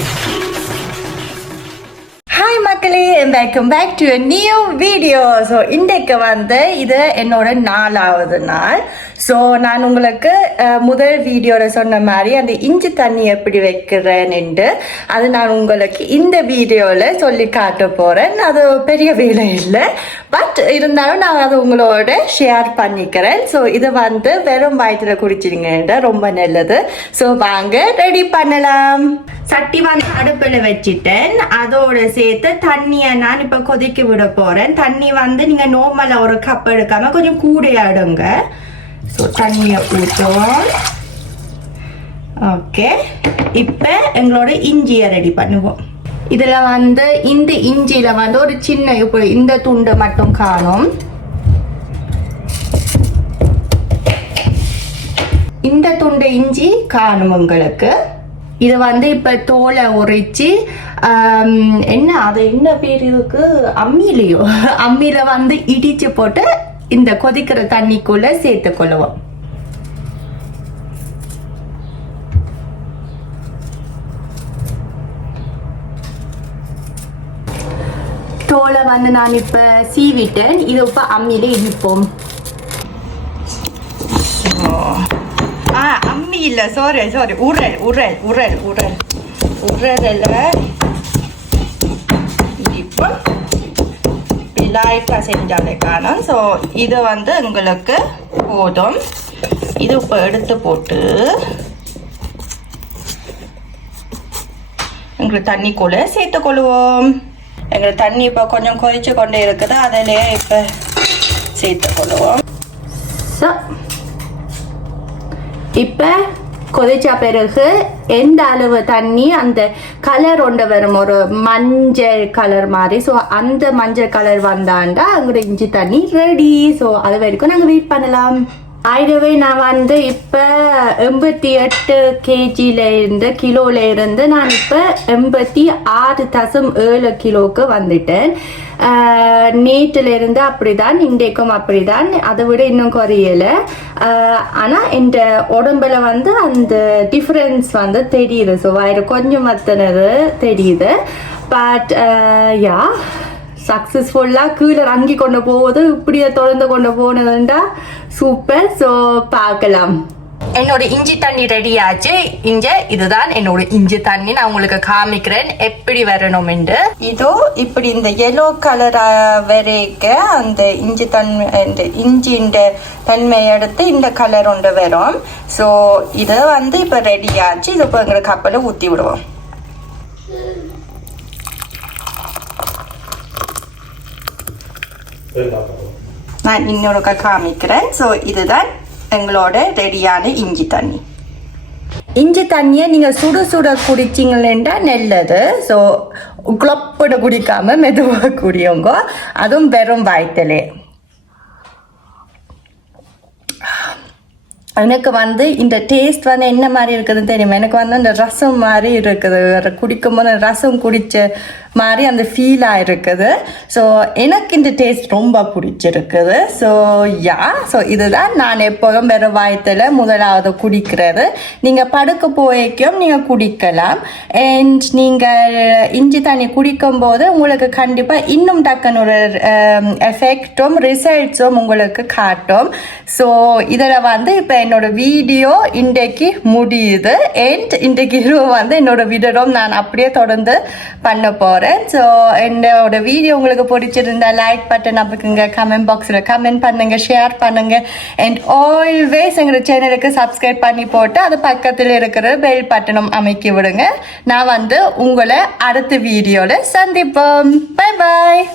Thank you. மக்களே welcome back to new video so இன்றைக்கு வந்து இது என்னோட நாலாவது நாள். ஸோ நான் உங்களுக்கு முதல் வீடியோவில் சொன்ன மாதிரி அந்த இஞ்சி தண்ணி எப்படி வைக்கிறேன்னுட்டு அது நான் உங்களுக்கு இந்த வீடியோவில் சொல்லி காட்ட போகிறேன் அது பெரிய வேலை இல்லை. பட் இருந்தாலும் நான் அது உங்களோட ஷேர் பண்ணிக்கிறேன். ஸோ இது வந்து வெறும் வயிற்றில் குடிச்சிருங்க ரொம்ப நல்லது. ஸோ வாங்க ரெடி பண்ணலாம். சட்டி வந்து அடுப்பில் வச்சுட்டேன். அதோட சேர்த்து தண்ணியை நான் இப்போ கொதிக்க விட போகிறேன் தண்ணி வந்து நீங்கள் நார்மலாக ஒரு கப் எடுக்காம கொஞ்சம் கூடையாடுங்க ஸோ தண்ணியை ஊற்றுவோம் ஓகே இப்போ எங்களோட இஞ்சியை ரெடி பண்ணுவோம். இதில் வந்து இந்த இஞ்சியில் வந்து ஒரு சின்ன இப்போ இந்த துண்டு மட்டும் காணும். இந்த துண்டு இஞ்சி காணும் உங்களுக்கு. இது வந்து இப்போ தோலை உரைச்சி என்ன அது என்ன பேர் இதுக்கு? அம்மிலையோ? அம்மியில வந்து இடிச்சு போட்டு இந்த கொதிக்கிற தண்ணிக்குள்ள சேர்த்து கொள்ளுவோம். தோலை வந்து நான் இப்போ சீவிட்டேன். இது இப்போ அம்மியில இடிப்போம். தண்ணி இல்லை சாரி சாரி உரல் உரல் உரல் உரல் உரலில் இப்போ லைட்டாக செஞ்சாலே காணும். ஸோ இது வந்து உங்களுக்கு போதும். இது இப்போ எடுத்து போட்டு எங்களுக்கு தண்ணிக்குள்ளே சேர்த்து கொள்வோம் எங்களுக்கு தண்ணி இப்போ கொஞ்சம் கொதிச்சு கொண்டே இருக்குது. அதிலே இப்போ சேர்த்து கொள்வோம் ஸோ இப்போ கொதிச்ச பிறகு எந்த அளவு தண்ணி அந்த கலர் ஒன்று வரும். ஒரு மஞ்சள் கலர் மாதிரி. ஸோ அந்த மஞ்சள் கலர் வந்தாண்டா அங்கே இஞ்சி தண்ணி ரெடி ஸோ அது வரைக்கும் நாங்கள் வெயிட் பண்ணலாம். ஆகவே நான் வந்து இப்போ எண்பத்தி எட்டு கேஜியில இருந்து கிலோல இருந்து நான் இப்போ எண்பத்தி ஆறு தசம் ஏழு கிலோவுக்கு வந்துட்டேன். நேற்றுல இருந்து அப்படிதான் இன்றைக்கும் அப்படிதான். அதை விட இன்னும் குறையல. ஆனால் ஆனா இந்த உடம்புல வந்து அந்த டிஃபரன்ஸ் வந்து தெரியுது. ஸோ வயிறு கொஞ்சம் மத்தினது தெரியுது. பட் யா சக்ஸஸ்ஃபுல்லாக கீழே இறங்கி கொண்டு போகுது இப்படியே தொடர்ந்து கொண்டு போனதுண்டா சூப்பர் ஸோ பார்க்கலாம். என்னோட இஞ்சி தண்ணி ரெடி ஆச்சு. இங்க இதுதான் என்னோட இஞ்சி தண்ணி. நான் உங்களுக்கு காமிக்கிறேன். எப்படி வரணும் என்று. இதோ இப்படி இந்த எல்லோ கலர் வரைக்க அந்த இஞ்சி தன்மை இந்த இஞ்சின்ற தன்மை எடுத்து இந்த கலர் ஒன்று வரும். ஸோ இது வந்து இப்போ ரெடி ஆச்சு. இது இப்போ எங்களுக்கு கப்பலை ஊற்றி விடுவோம். நான் இன்னொரு காமிக்கிறேன். ஸோ இதுதான் எங்களோட ரெடியான இஞ்சி தண்ணி. இஞ்சி தண்ணியை நீங்கள் சுட சுட குடிச்சிங்களேண்டா நல்லது. ஸோ குழப்பட குடிக்காமல் மெதுவாக குடியோங்கோ. அதுவும் வெறும் வாய்த்தலே எனக்கு வந்து இந்த டேஸ்ட் வந்து என்ன மாதிரி இருக்குதுன்னு தெரியும்? எனக்கு வந்து அந்த ரசம் மாதிரி இருக்குது. குடிக்கும் போது ரசம் குடிச்ச மாதிரி அந்த ஃபீலாக இருக்குது. ஸோ எனக்கு இந்த டேஸ்ட் ரொம்ப பிடிச்சிருக்குது. ஸோ யா ஸோ இதுதான் நான் எப்போதும் வெறும் வாயத்தில் முதலாவது குடிக்கிறது. நீங்கள் படுக்க போய்க்கும் நீங்கள் குடிக்கலாம். அண்ட் நீங்கள் இஞ்சி தண்ணி குடிக்கும் போது உங்களுக்கு கண்டிப்பாக இன்னும் டக்குன்னு ஒரு um, எஃபெக்டும் ரிசல்ட்ஸும் உங்களுக்கு காட்டும். ஸோ இதில் வந்து இப்போ என்னோட வீடியோ இன்றைக்கு முடியுது. அண்ட் இன்றைக்கு இரவு வந்து என்னோட வீடியோ நான் அப்படியே தொடர்ந்து பண்ண போகிறேன் ஸோ என்னோட வீடியோ உங்களுக்கு பிடிச்சிருந்தா லைக் பட்டன் அப்படிங்க கமெண்ட் பாக்ஸில் கமெண்ட் பண்ணுங்க ஷேர் பண்ணுங்க. அண்ட் ஆல்வேஸ் எங்களோட சேனலுக்கு சப்ஸ்கிரைப் பண்ணி போட்டு அது பக்கத்தில் இருக்கிற பெல் பட்டனும் அமைக்கி விடுங்க. நான் வந்து உங்களை அடுத்த வீடியோவில் சந்திப்போம். Bye bye